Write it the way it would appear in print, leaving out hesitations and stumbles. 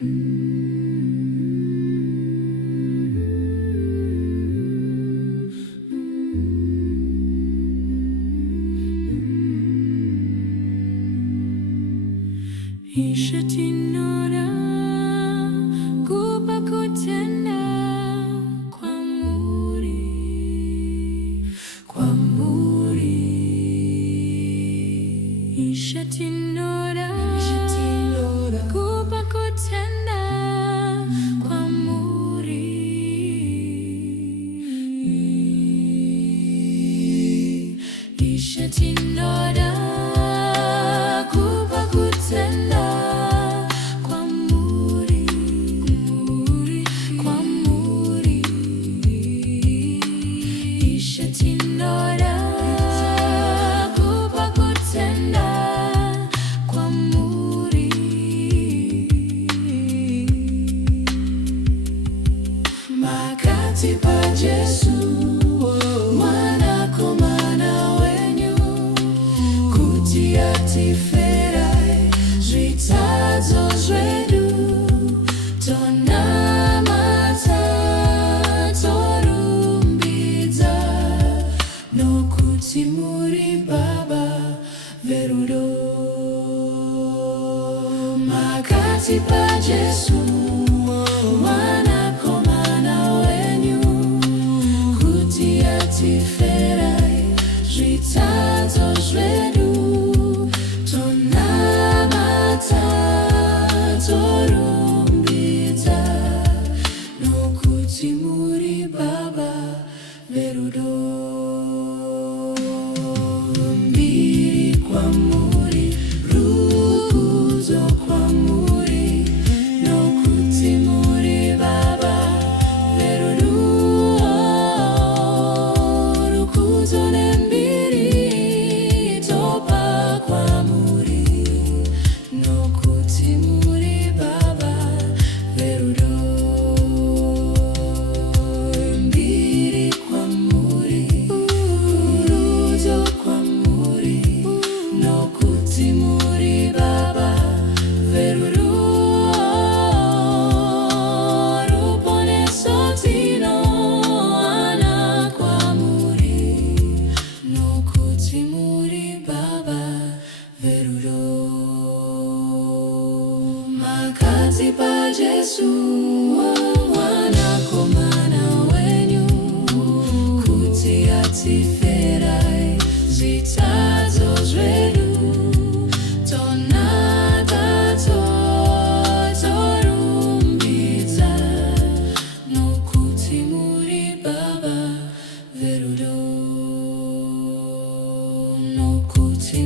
Ishatinora kupa kutenda kwa muri Ishatinora kupa kutenda kwa muri Ishatinora kupa kutenda Makati pa Yesu mwanakomana wenyu kutiatifera zvitadzo zvedu tonamata torumbidza nokuti muri Baba verudo. Makati pa Yesu tiferai zvitadzo zvedu tonamata torumbidza nokuti muri Baba verudo. Mbiri kwamuri rukudzo kwamuri nokuti muri Baba verudo. Makati pa Yesu mwanakomana wenyu kutiatiferai zvitadzo zvedu tonamata torumbidza nokuti muri Baba verudo. Nokuti